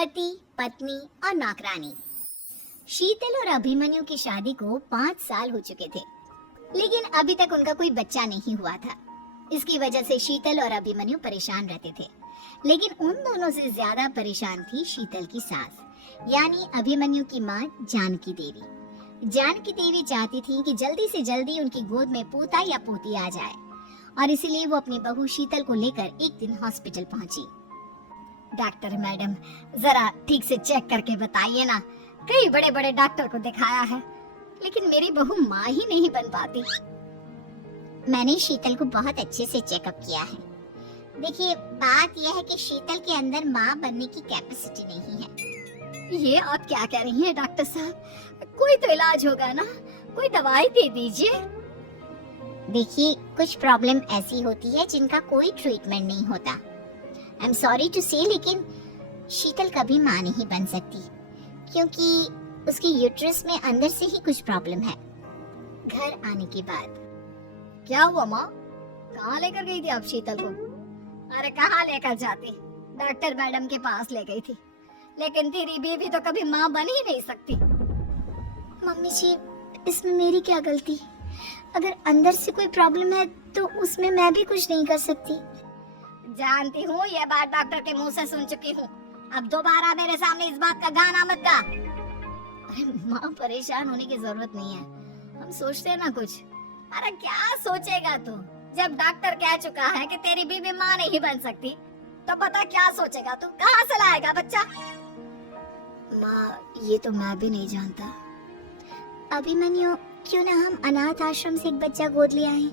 पति, पत्नी और नौकरानी। शीतल और अभिमन्यु की शादी को 5 साल हो चुके थे, लेकिन अभी तक उनका कोई बच्चा नहीं हुआ था। इसकी वजह से शीतल और अभिमन्यु परेशान रहते थे, लेकिन उन दोनों से ज्यादा परेशान थी शीतल की सास, यानी अभिमन्यु की माँ जानकी देवी। जानकी देवी चाहती थी कि जल्दी से जल्दी उनकी गोद में पोता या पोती आ जाए, और इसीलिए वो अपनी बहू शीतल को लेकर एक दिन हॉस्पिटल पहुंची। डॉक्टर मैडम, जरा ठीक से चेक करके बताइए ना, कई बड़े बड़े डॉक्टर को दिखाया है, लेकिन मेरी बहू माँ ही नहीं बन पाती। मैंने शीतल को बहुत अच्छे से चेकअप किया है। देखिए, बात यह है कि शीतल के अंदर माँ बनने की कैपेसिटी नहीं है। ये आप क्या कह रही हैं डॉक्टर साहब? कोई तो इलाज होगा ना, कोई दवाई दे दीजिए। देखिए, कुछ प्रॉब्लम ऐसी होती है जिनका कोई ट्रीटमेंट नहीं होता। आई एम सॉरी टू से, लेकिन शीतल कभी माँ नहीं बन सकती, क्योंकि उसकी यूट्रस में अंदर से ही कुछ प्रॉब्लम है। घर आने के बाद क्या हुआ माँ? कहाँ लेकर गई थी आप शीतल को? अरे कहाँ लेकर जाती, डॉक्टर मैडम के पास ले गई थी, लेकिन तेरी बीवी तो कभी माँ बन ही नहीं सकती। मम्मी जी, इसमें मेरी क्या गलती? अगर अंदर से कोई प्रॉब्लम है तो उसमें मैं भी कुछ नहीं कर सकती। जानती हूँ, ये बात डॉक्टर के मुंह से सुन चुकी हूँ। अब दोबारा मेरे सामने इस बात का गाना मत गा। अरे माँ, परेशान होने की जरूरत नहीं है, हम सोचते हैं ना कुछ। अरे क्या सोचेगा तू? जब डॉक्टर कह चुका है कि तेरी बीवी माँ नहीं बन सकती, तो बता क्या सोचेगा तू? कहाँ से लाएगा बच्चा? माँ, ये तो मैं भी नहीं जानता। अभिमन्यु, क्यों ना हम अनाथ आश्रम से एक बच्चा गोद लिया है?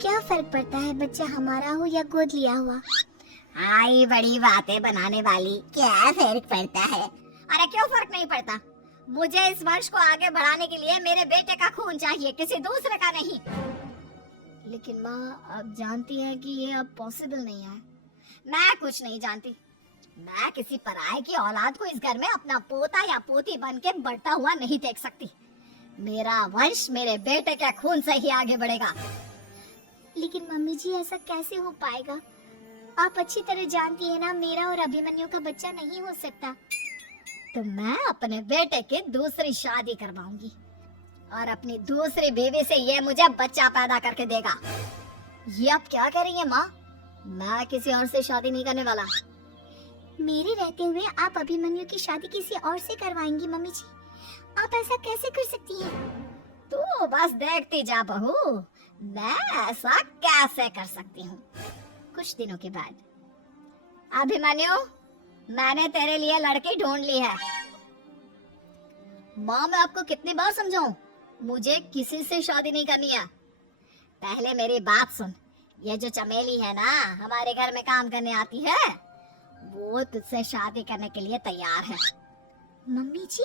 क्या फर्क पड़ता है बच्चा हमारा हो या गोद लिया हुआ? आई बड़ी बातें बनाने वाली, क्या फर्क पड़ता है? अरे क्यों फर्क नहीं पड़ता? मुझे इस वंश को आगे बढ़ाने के लिए मेरे बेटे का खून चाहिए, किसी दूसरे का नहीं। लेकिन माँ, आप जानती हैं कि ये अब पॉसिबल नहीं है। मैं कुछ नहीं जानती। मैं किसी पराये की औलाद को इस घर में अपना पोता या पोती बन के बढ़ता हुआ नहीं देख सकती। मेरा वंश मेरे बेटे के खून से ही आगे बढ़ेगा। लेकिन मम्मी जी, ऐसा कैसे हो पाएगा? आप अच्छी तरह जानती है ना, मेरा और अभिमन्यु का बच्चा नहीं हो सकता। तो मैं अपने बेटे की दूसरी शादी करवाऊंगी, और अपनी दूसरी बीवी से ये मुझे बच्चा पैदा करके देगा। ये आप क्या कह रही हैं माँ? मैं किसी और से शादी नहीं करने वाला। मेरे रहते हुए आप अभिमन्यु की शादी किसी और से करवाएंगी? मम्मी जी, आप ऐसा कैसे कर सकती हैं? तो बस देखती जा बहू, मैं ऐसा कैसे कर सकती हूँ। कुछ दिनों के बाद, अभिमन्यु, मैंने तेरे लिए लड़की ढूंढ ली है। माँ, मैं आपको कितनी बार समझाऊं, मुझे किसी से शादी नहीं करनी है। पहले मेरी बात सुन। ये जो चमेली है ना, हमारे घर में काम करने आती है, वो तुझसे शादी करने के लिए तैयार है। मम्मी जी,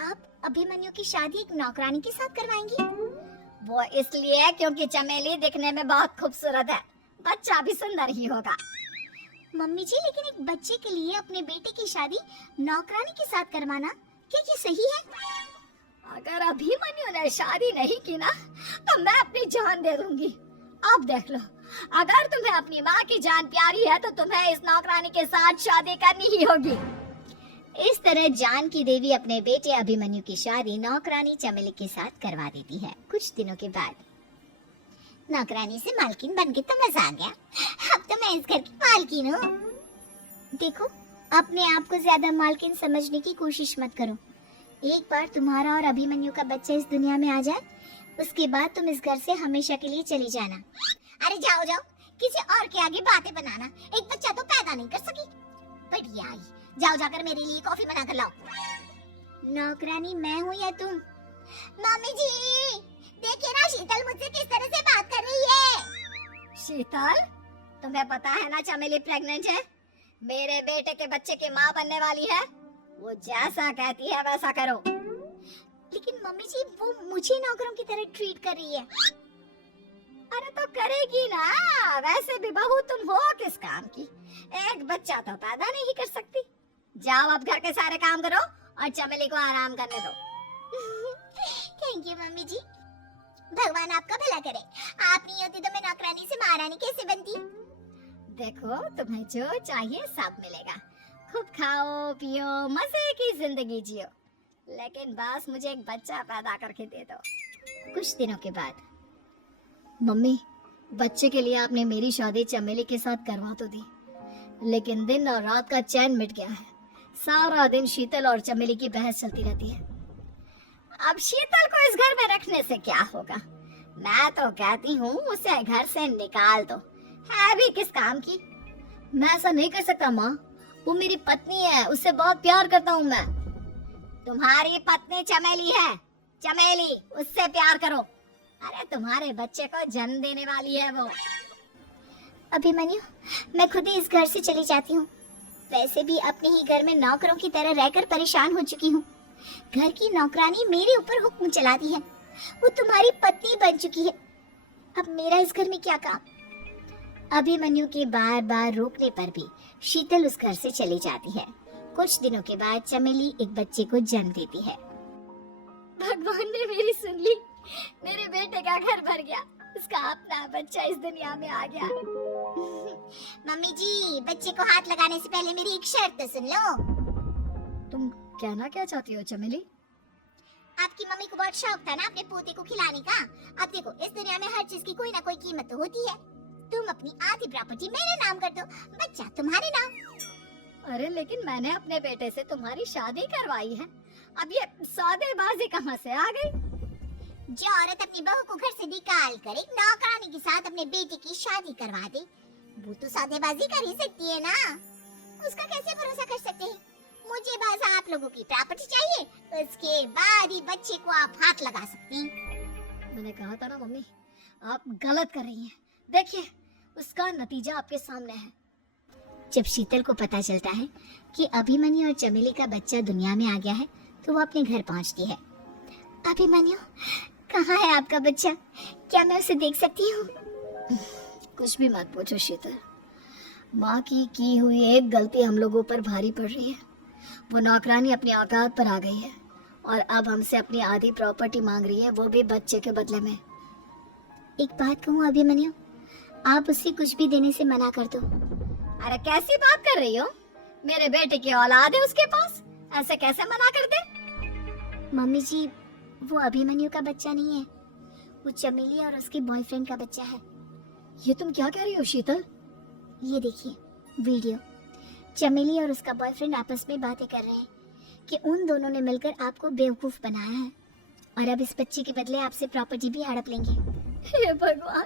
आप अभिमन्यु की शादी एक नौकरानी के साथ करवाएंगी? वो इसलिए क्योंकि चमेली दिखने में बहुत खूबसूरत है, बच्चा भी सुंदर ही होगा। मम्मी जी, लेकिन एक बच्चे के लिए अपने बेटे की शादी नौकरानी के साथ करवाना, क्या ये सही है? अगर अभिमन्यु ने शादी नहीं की ना, तो मैं अपनी जान दे दूंगी। अब देख लो, अगर तुम्हें अपनी माँ की जान प्यारी है तो तुम्हें इस नौकरानी के साथ शादी करनी ही होगी। इस तरह जानकी देवी अपने बेटे अभिमन्यु की शादी नौकरानी चमेली के साथ करवा देती है। कुछ दिनों के बाद, नौकरानी से मालकिन बन के तो मजा आ गया, अब तो मैं इस घर की मालकिन हूँ। देखो, अपने आप को ज्यादा मालकिन समझने की कोशिश मत करो। एक बार तुम्हारा और अभिमन्यु का बच्चा इस दुनिया में आ जाए, उसके बाद तुम इस घर से हमेशा के लिए चली जाना। अरे जाओ जाओ, किसी और के आगे बातें बनाना, एक बच्चा तो पैदा नहीं कर सकी। बढ़िया आई, जाओ जाकर मेरे लिए कॉफी बना कर लाओ। नौकरानी मैं हूँ या तुम? मम्मी जी, देखिए ना शीतल मुझसे किस तरह से बात कर रही है। शीतल, तुम्हें पता है ना चमेली प्रेग्नेंट है, मेरे बेटे के बच्चे की माँ बनने वाली है। वो जैसा कहती है वैसा करो। लेकिन मम्मी जी, वो मुझे नौकरों की तरह ट्रीट कर रही है। अरे तो करेगी ना, वैसे भी बहू तुम हो किस काम की, एक बच्चा तो पैदा नहीं कर सकती। जाओ अब घर के सारे काम करो और चमेली को आराम करने दो। थैंक यू मम्मी जी, भगवान आपका भला करे। आप नहीं होती तो मैं नौकरानी से महारानी कैसे बनती। देखो, तुम्हें जो चाहिए सब मिलेगा, खूब खाओ पियो, मजे की जिंदगी जियो, लेकिन बस मुझे एक बच्चा पैदा करके दे दो। कुछ दिनों के बाद, मम्मी, बच्चे के लिए आपने मेरी शादी चमेली के साथ करवा तो दी, लेकिन दिन और रात का चैन मिट गया है। सारा दिन शीतल और चमेली की बहस चलती रहती है। अब शीतल को इस घर में रखने से क्या होगा? मैं तो कहती हूँ उसे घर से निकाल दो, है भी किस काम की। मैं ऐसा नहीं कर सकता माँ, वो मेरी पत्नी है, उससे बहुत प्यार करता हूँ मैं। तुम्हारी पत्नी चमेली है, चमेली, उससे प्यार करो। अरे तुम्हारे बच्चे को जन्म देने वाली है वो। अभिमन्यु, मैं खुद ही इस घर से चली जाती हूँ। वैसे भी अपने ही घर में नौकरों की तरह रहकर परेशान हो चुकी हूँ। घर की नौकरानी मेरे ऊपर हुक्म चलाती है, वो तुम्हारी पत्नी बन चुकी है। अब मेरा इस घर में क्या काम? अभिमन्यु के बार बार रोकने पर भी शीतल उस घर से चली जाती है। कुछ दिनों के बाद चमेली एक बच्चे को जन्म देती है। भगवान ने मेरी सुन ली, मेरे बेटे का घर भर गया, उसका अपना बच्चा इस दुनिया में आ गया। मम्मी जी, बच्चे को हाथ लगाने से पहले मेरी एक शर्त तो सुन लो। तुम कहना क्या चाहती हो चमेली? आपकी मम्मी को बहुत शौक था ना अपने पोते को खिलाने का। अब देखो, इस दुनिया में हर चीज की कोई ना कोई कीमत तो होती है। तुम अपनी आधी प्रॉपर्टी मेरे नाम कर दो, बच्चा तुम्हारे नाम। अरे लेकिन मैंने अपने बेटे से तुम्हारी शादी करवाई है, अब ये सौदेबाजी कहाँ से आ गई? जो औरत अपनी बहू को घर से निकाल कर एक नौकरानी के साथ अपने बेटे की शादी करवा दे, वो तो सौदेबाजी कर ही सकती है ना। उसका कैसे भरोसा कर सकते हैं? मुझे बस आप लोगों की प्रॉपर्टी चाहिए, उसके बाद ही बच्चे को आप हाथ लगा सकती हैं। मैंने कहा था ना मम्मी, आप गलत कर रही हैं। देखिए, उसका नतीजा आपके सामने है। जब शीतल को पता चलता है कि अभिमन्यु और चमेली का बच्चा दुनिया में आ गया है, तो वो अपने घर पहुंचती है। अभिमन्यु, कहाँ है आपका बच्चा? क्या मैं उसे देख सकती हूँ? कुछ भी मत पूछो शीतल, माँ की हुई एक गलती हम लोगों पर भारी पड़ रही है। वो नौकरानी अपनी औकात पर आ गई है और अब हमसे अपनी आधी प्रॉपर्टी मांग रही है, वो भी बच्चे के बदले में। एक बात कहूँ अभिमन्यु, आप उसे कुछ भी देने से मना कर दो। अरे कैसी बात कर रही हो? मेरे बेटे की औलाद है उसके पास, ऐसे कैसे मना कर दे? मम्मी जी, वो अभिमन्यु का बच्चा नहीं है, वो चमेली और उसके बॉयफ्रेंड का बच्चा है। ये तुम क्या कह रही हो शीतल? ये देखिए वीडियो, चमेली और उसका बॉयफ्रेंड आपस में बातें कर रहे हैं कि उन दोनों ने मिलकर आपको बेवकूफ बनाया है और अब इस बच्चे के बदले आपसे प्रॉपर्टी भी हड़प लेंगे। हे भगवान,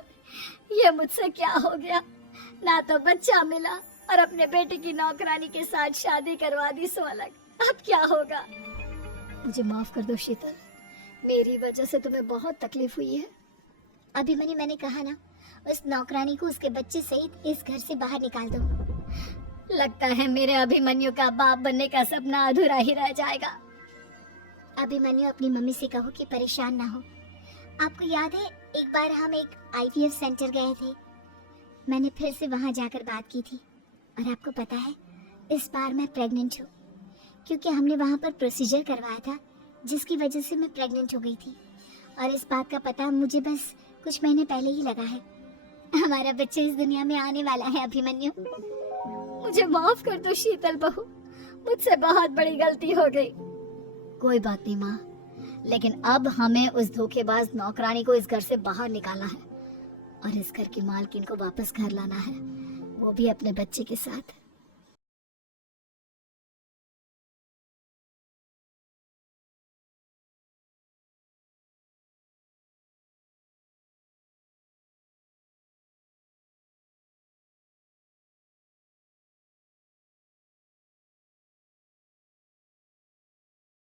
ये मुझसे क्या हो गया? ना तो बच्चा मिला और अपने बेटे की नौकरानी के साथ शादी करवा दी सो अलग। अब क्या होगा? मुझे माफ कर दो शीतल, मेरी वजह से तुम्हें बहुत तकलीफ हुई है। अभिमन्यु, मैंने कहा ना, उस नौकरानी को उसके बच्चे सहित इस घर से बाहर निकाल दो। लगता है मेरे अभिमन्यु का बाप बनने का सपना अधूरा ही रह जाएगा। अभिमन्यु, अपनी मम्मी से कहो कि परेशान ना हो। आपको याद है एक बार हम एक IVF सेंटर गए थे, मैंने फिर से वहां जाकर बात की थी और आपको पता है इस बार मैं प्रेग्नेंट हूँ, क्योंकि हमने वहां पर प्रोसीजर करवाया था जिसकी वजह से मैं प्रेग्नेंट हो गई थी और इस बात का पता मुझे बस कुछ महीने पहले ही लगा है। हमारा बच्चा इस दुनिया में आने वाला है अभिमन्यु। मुझे माफ कर दो शीतल बहू, मुझसे बहुत बड़ी गलती हो गई। कोई बात नहीं माँ, लेकिन अब हमें उस धोखेबाज नौकरानी को इस घर से बाहर निकालना है और इस घर की मालकिन को वापस घर लाना है, वो भी अपने बच्चे के साथ।